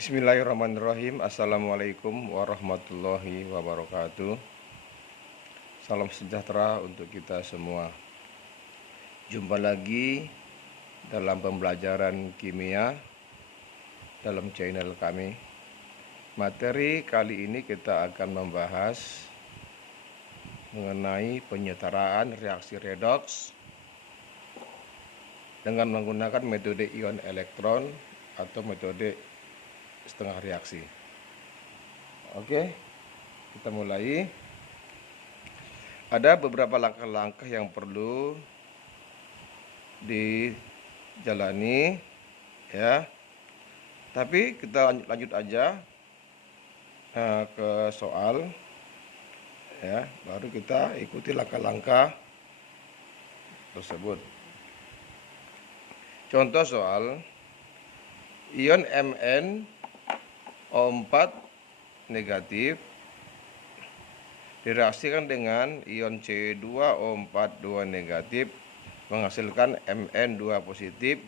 Bismillahirrahmanirrahim. Assalamualaikum warahmatullahi wabarakatuh. Salam sejahtera untuk kita semua. Jumpa lagi dalam pembelajaran kimia dalam channel kami. Materi kali ini kita akan membahas mengenai penyetaraan reaksi redoks dengan menggunakan metode ion elektron atau metode setengah reaksi. Oke, kita mulai. Ada beberapa langkah-langkah yang perlu dijalani ya. Tapi kita lanjut aja ke soal ya, baru kita ikuti langkah-langkah tersebut. Contoh soal, ion MnO4 negatif direaksikan dengan ion C2O4 negatif menghasilkan Mn2 positif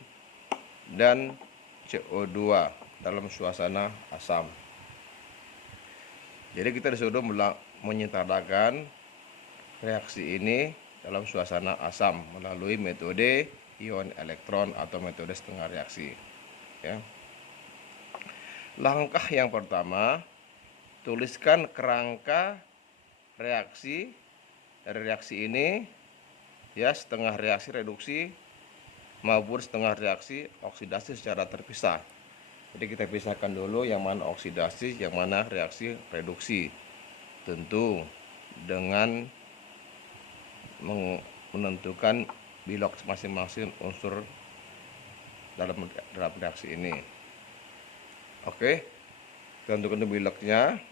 dan CO2 dalam suasana asam. Jadi kita disuruh menyetarakan reaksi ini dalam suasana asam melalui metode ion elektron atau metode setengah reaksi ya. Langkah yang pertama, tuliskan kerangka reaksi dari reaksi ini ya, setengah reaksi reduksi maupun setengah reaksi oksidasi secara terpisah. Jadi kita pisahkan dulu yang mana oksidasi, yang mana reaksi reduksi. Tentu dengan menentukan bilok masing-masing unsur dalam reaksi ini. Oke, tentukan biloknya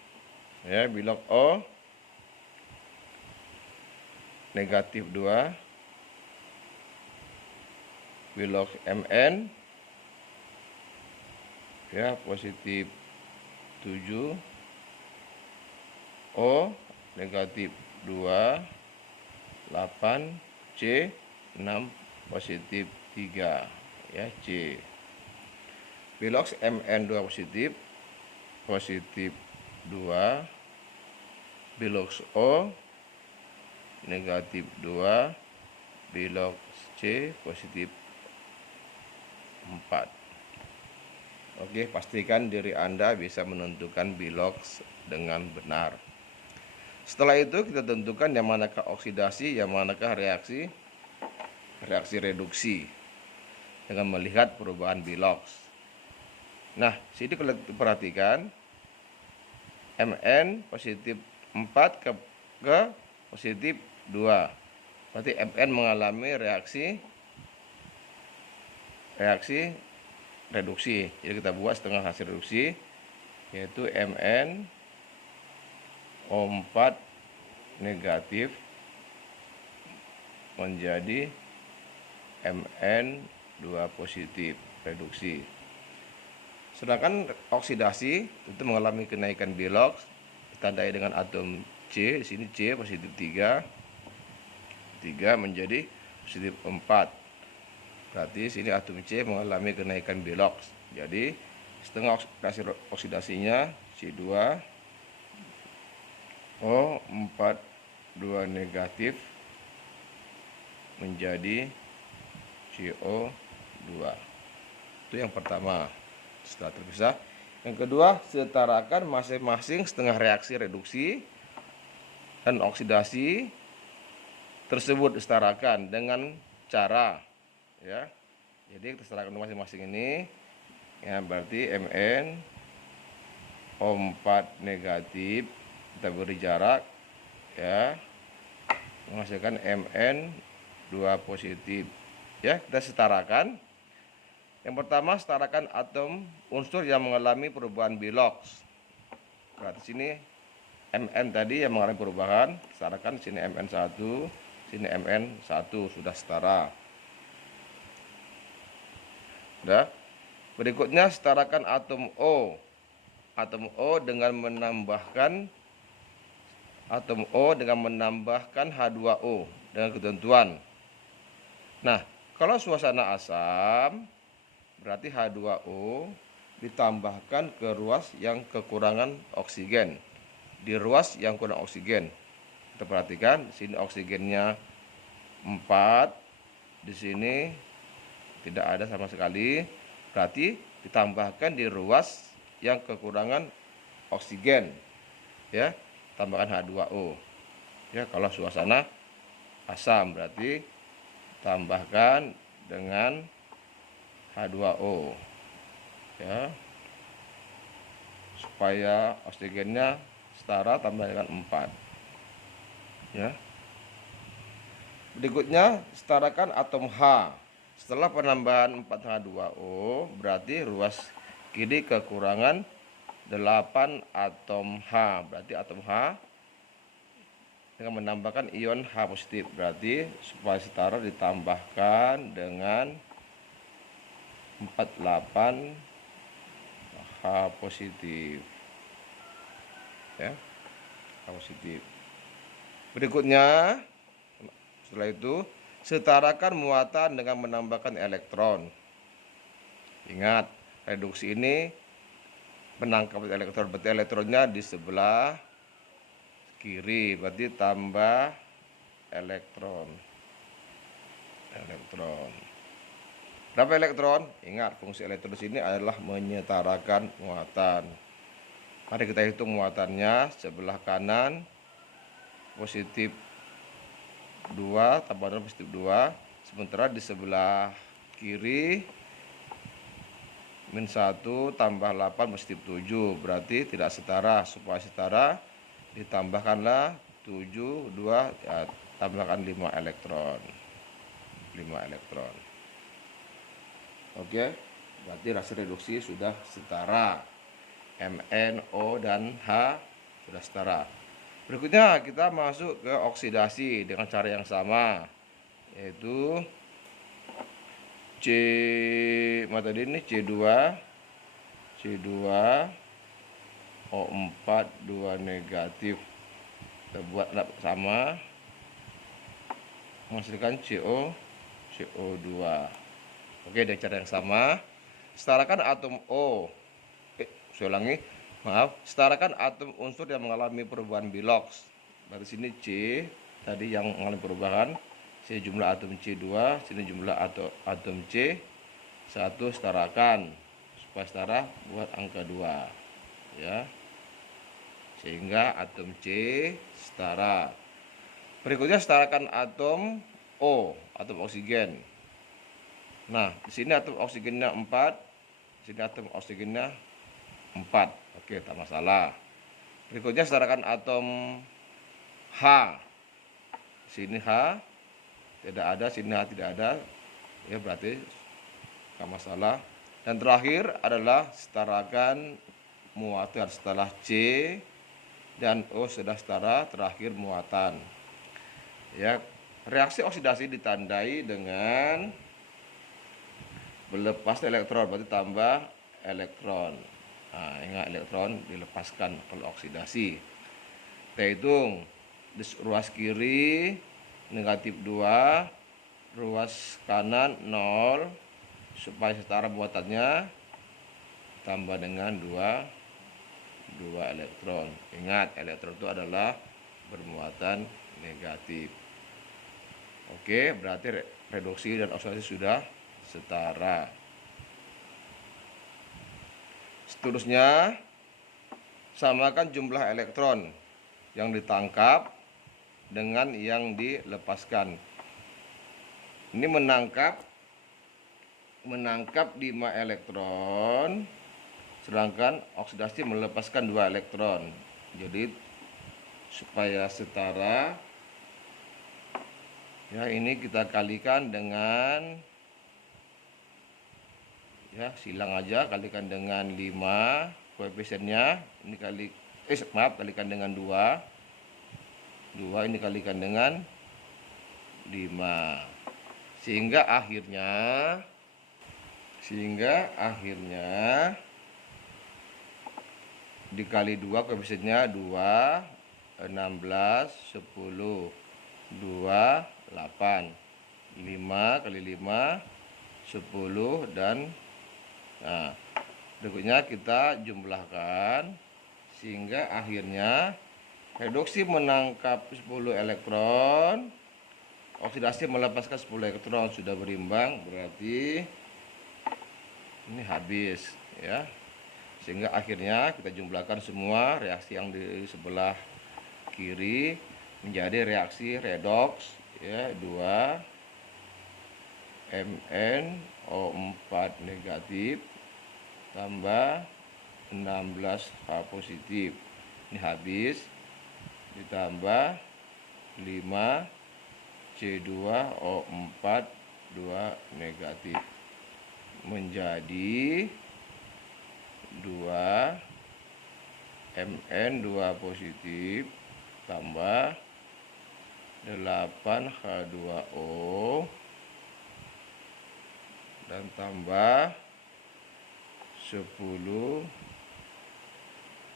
ya, bilok O negatif 2, bilok Mn ya positif 7, O negatif 2, 8, C 6 positif 3 ya, C. Bilok Mn2 positif 2, bilok O negatif 2, bilok C positif 4. Oke, pastikan diri Anda bisa menentukan bilok dengan benar. Setelah itu kita tentukan yang manakah oksidasi, yang manakah reaksi reduksi dengan melihat perubahan bilok. Nah, sini kalau perhatikan Mn positif 4 ke positif 2. Berarti Mn mengalami reaksi reduksi. Jadi kita buat setengah hasil reduksi, yaitu MnO4 negatif menjadi Mn2 positif reduksi. Sedangkan oksidasi itu mengalami kenaikan bilok, ditandai dengan atom C. Di sini C positif 3 menjadi positif 4. Berarti sini atom C mengalami kenaikan bilok. Jadi setengah oksidasinya C2O4 negatif menjadi CO2. Itu yang pertama, setelah terpisah. Yang kedua, setarakan masing-masing setengah reaksi reduksi dan oksidasi tersebut disetarakan dengan cara ya. Jadi kita setarakan masing-masing ini ya, berarti MnO4 negatif kita beri jarak ya, menghasilkan Mn2 positif ya. Kita setarakan. Yang pertama, setarakan atom unsur yang mengalami perubahan bilok. Berarti sini Mn tadi yang mengalami perubahan, setarakan sini Mn1, sini Mn1 sudah setara. Udah. Berikutnya setarakan atom O. Atom O dengan menambahkan H2O dengan ketentuan. Nah, kalau suasana asam berarti H2O ditambahkan ke ruas yang kekurangan oksigen. Di ruas yang kurang oksigen, kita perhatikan di sini oksigennya 4, di sini tidak ada sama sekali, berarti ditambahkan di ruas yang kekurangan oksigen, ya, tambahkan H2O. Ya, kalau suasana asam berarti tambahkan dengan H2O, ya, supaya oksigennya setara, tambah dengan 4, ya. Berikutnya setarakan atom H. Setelah penambahan 4H2O berarti ruas kiri kekurangan 8 atom H. Berarti atom H dengan menambahkan ion H positif, berarti supaya setara ditambahkan dengan 48 H positif, ya, H positif. Berikutnya setelah itu setarakan muatan dengan menambahkan elektron. Ingat, reduksi ini menangkap elektron, berarti elektronnya di sebelah kiri, berarti tambah elektron. Berapa elektron? Ingat, fungsi elektron di sini adalah menyetarakan muatan. Mari kita hitung muatannya. Sebelah kanan positif 2 tambah 0 positif 2, sementara di sebelah kiri min 1 tambah 8 positif 7, berarti tidak setara. Supaya setara ditambahkanlah 7, 2, ya, tambahkan 5 elektron. Oke, berarti hasil reduksi sudah setara. Mn, O, dan H sudah setara. Berikutnya kita masuk ke oksidasi dengan cara yang sama, yaitu tadi ini C2 O4 2 negatif, kita buat sama, menghasilkan CO2. Oke, dengan cara yang sama setarakan atom O, saya ulangi, setarakan atom unsur yang mengalami perubahan bilox. Dari sini C tadi yang mengalami perubahan, sini jumlah atom C2, sini jumlah atom C1, setarakan supaya setara, buat angka 2, ya, sehingga atom C setara. Berikutnya setarakan atom O, atom oksigen. Nah, di sini atom oksigennya 4, di sini atom oksigennya 4. Oke, tak masalah. Berikutnya setarakan atom H. Sini H tidak ada, sini H tidak ada, ya, berarti tak masalah. Dan terakhir adalah setarakan muatan. Setelah C dan O sudah setara, terakhir muatan. Ya, reaksi oksidasi ditandai dengan melepaskan elektron, berarti tambah elektron. Nah, ingat, elektron dilepaskan kalau oksidasi. Kita hitung di ruas kiri negatif 2, ruas kanan 0, supaya setara muatannya tambah dengan 2 elektron. Ingat, elektron itu adalah bermuatan negatif. Oke, berarti reduksi dan oksidasi sudah setara. Seterusnya, samakan jumlah elektron yang ditangkap dengan yang dilepaskan. Ini menangkap 5 elektron, sedangkan oksidasi melepaskan 2 elektron. Jadi supaya setara, ya, ini kita kalikan dengan, ya, silang aja, kalikan dengan 5 koefisiennya, ini kalikan dengan 2, ini kalikan dengan 5, sehingga akhirnya dikali 2 koefisiennya 2, 16, 10, 2, 8, 5 kali 5, 10, dan nah, Berikutnya kita jumlahkan sehingga akhirnya reduksi menangkap 10 elektron, oksidasi melepaskan 10 elektron, sudah berimbang, berarti ini habis ya. Sehingga akhirnya kita jumlahkan semua reaksi yang di sebelah kiri menjadi reaksi redoks ya, 2 MnO4 negatif tambah 16H positif. Ini habis, ditambah 5 C2O4 2 negatif menjadi 2 Mn2 positif tambah 8H2O dan tambah 10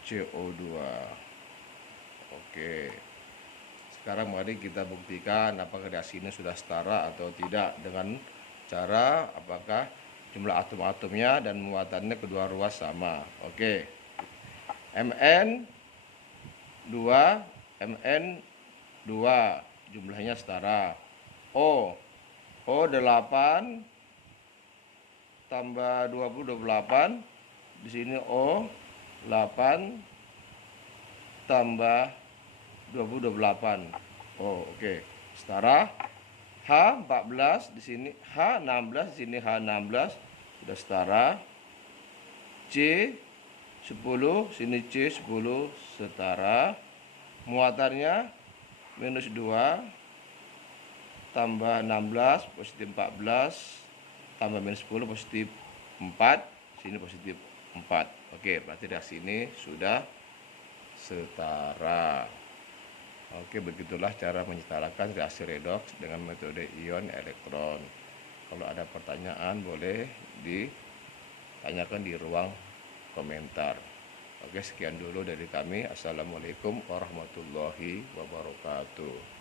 CO2. Oke. Sekarang mari kita buktikan apakah reaksi ini sudah setara atau tidak dengan cara apakah jumlah atom-atomnya dan muatannya kedua ruas sama. Oke. Mn2 jumlahnya setara. O8 tambah 28, di sini O8 tambah 28. Oke. Setara. H14 di sini, H16 di sini, H16 sudah setara. C10 sini, C10 setara. Muatannya minus 2 tambah 16 positif 14 tambah minus 10 positif 4, sini positif 4. Oke, berarti reaksi ini sudah setara. Oke, begitulah cara menyetarakan reaksi redoks dengan metode ion elektron. Kalau ada pertanyaan boleh ditanyakan di ruang komentar. Oke, sekian dulu dari kami. Assalamualaikum warahmatullahi wabarakatuh.